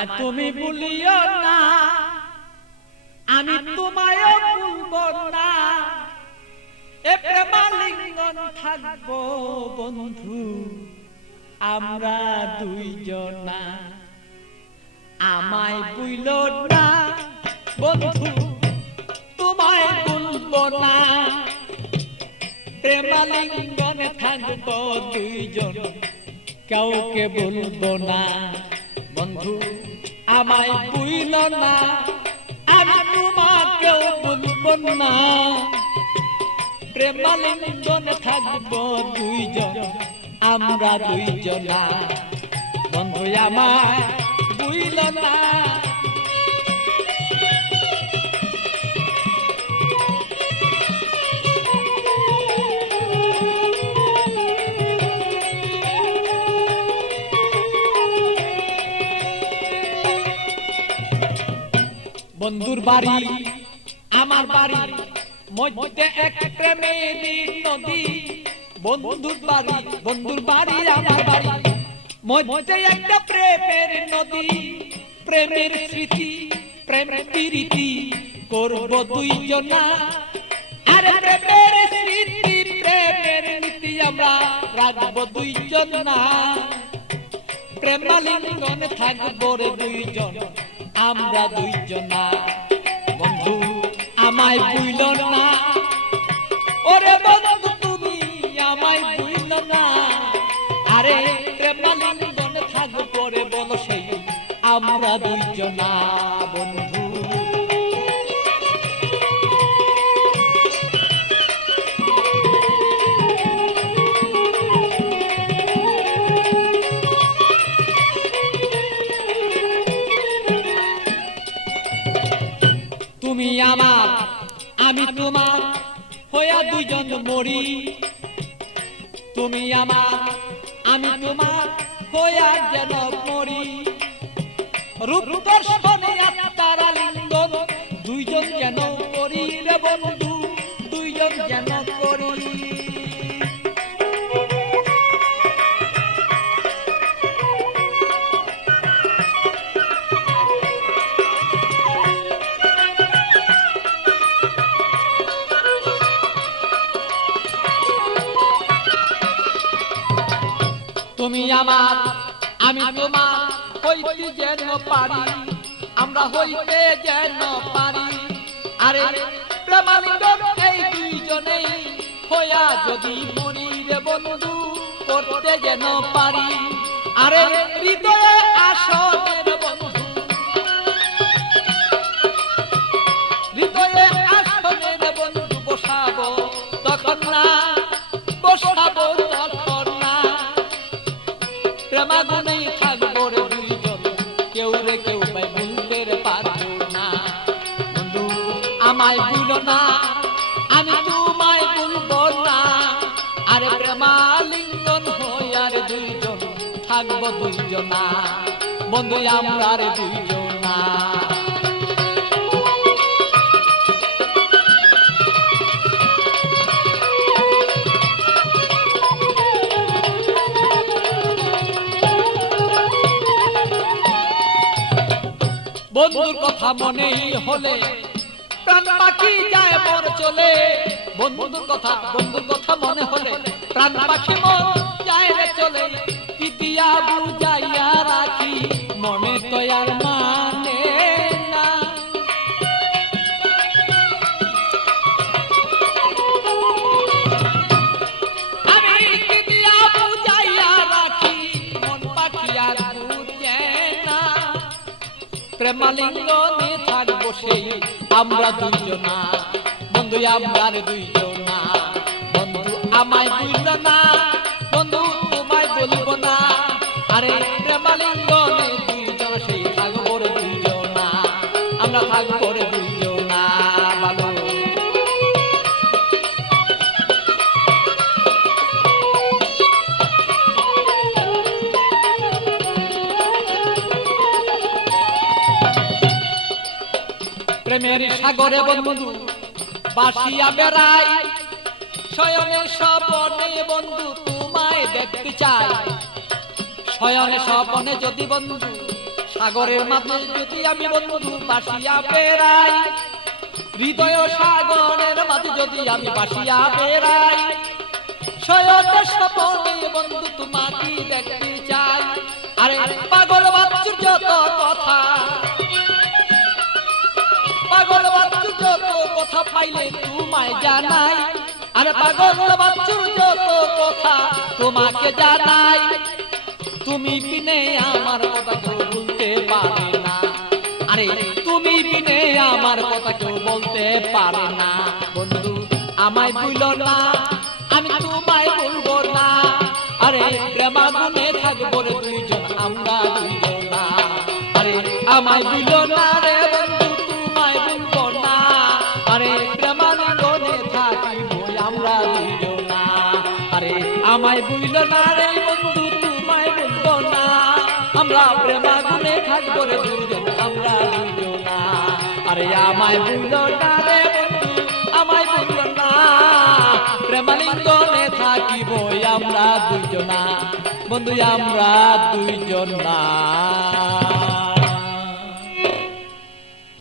আমায় তুমি ভুলিও না, আমি তোমায় ভুলবো না। এ প্রেমালিঙ্গন থাকবো বন্ধু আমরা দুইজনা। আমায় ভুলো না বন্ধু, তোমায় ভুলবো না। প্রেমালিঙ্গনে থাকবো দুইজন, কাউকে ভুলবো না। বন্ধু আমায় ভুলো না, আমি তোমাকেও ভুলবো না। প্রেমালিঙ্গনে থাকবো দুইজন আমরা দুইজনা। বন্ধু আমায় ভুলো না। বন্ধুর বাড়ি আমার বাড়ি, মধ্যে এক প্রেমের নদী। বন্ধুর বাড়ি আমার বাড়ি, মধ্যে একটা প্রেমের নদী। প্রেমের স্মৃতি প্রেমের প্রীতি করব দুইজনা। আরে প্রেমের স্মৃতি প্রেমের নীতি আমরা রাখবো দুইজনা। প্রেমালিঙ্গনে থাকবো রে দুইজন আমরা দুইজনা। বন্ধু আমায় ভুলো না, ওরে বন্ধু তুমি আমায় ভুলো না। আরে প্রেমালিঙ্গনে থাকবো রে বলো সেই আমরা দুইজনা। বন্ধু তুমি আমার আমি তোমার হইয়া দুইজন মরি। তুমি আমার আমি তোমার হইয়া যেন মরি। রূপ দর্শনে আত্মার লিঙ্গন দুইজন যেন করি রে বন্ধু, দুইজন যেন করি। তুমি আমার আমি তোমার হইতে যেন পারি, আমরা হইতে যেন পারি। আরে প্রেমালিঙ্গন এই দুইজনেই হইয়া যদি মরি রে বন্ধু করতে যেন পারি। আরে হৃদয়ে আসনে রে বন্ধু, হৃদয়ে আসনে রে বন্ধু বসাবো তখন না, বসাবো তখন না। প্রেমাগুনেই থাকবো রে দুইজন, কেউ রে কেউ ভাই ভুলতে রে পারবো না। বন্ধু আমায় ভুলো না, আমি তোমায় ভুলবো না। আরে প্রেমালিঙ্গন হইয়া রে দুইজন থাকবো দুইজনা। বন্ধু আমরা রে দুইজনা। বন্ধুর কথা মনেই হলে প্রাণ পাখি যায় মন চলে। বন্ধুর কথা মনে হলে প্রাণ পাখি মন যায় রে চলে। কি দিয়া বুঝাইয়া রাখি মনে তো আর মানে না। আমি কি দিয়া বুঝাইয়া রাখি মন পাখি আর বুঝে না। প্রেমালিঙ্গনে থাকবো সেই আমরা দুইজনা। বন্ধু আমরা দুইজনা। বন্ধু আমায় ভুলো না, বন্ধু তোমায় বলবো না। আরে প্রেমালিঙ্গনে দুইজন সেই থাকবো রে দুইজনা, আমরা থাকবো রে দুইজনা। ভালো প্রেমের সাগরে বন্ধু বাসিয়া বেড়াই। শয়নে স্বপনে বন্ধু তোমায় দেখতে চাই। শয়নে স্বপনে যদি বন্ধু সাগরের মাঝে যদি আমি বন্ধু বাসিয়া বেড়াই, হৃদয় সাগরের মাঝে যদি আমি বাসিয়া বেড়াই, শয়নের স্বপনে বন্ধু তোমাকে দেখতে চাই। আরে পাগল বাচ্চুর যত কথা, পাগল বাচ্চুর যত কথা পাইলে তোমায় জানাই। আরে পাগল বাচ্চুর যত কথা তোমাকে জানাই। তুমি বিনে আমার কথা কেউ বলতে পারে না। আরে তুমি বিনে আমার কথা কেউ বলতে পারে না। বন্ধু আমায় ভুলো না, আমি তোমায় ভুলবো না। আরে প্রেমাগুনে থাকবো রে দুইজন আমরা দুইজনা। আরে আমায় ভুলো না রে বন্ধু, তোমায় ভুলবো না। আরে প্রেমাগুনে থাকিব আমরা দুইজনা। আরে আমায় ভুলো না রে বন্ধু, তোমায় ভুলবো না। আমরা প্রেমাগুনে থাকবো রে দুইজন আমরা দুইজনা। আরে আমায় ভুলো না রে বন্ধু, আমায় ভুলো না। প্রেমালিঙ্গনে থাকিব আমরা দুইজনা, বন্ধু আমরা দুইজনা।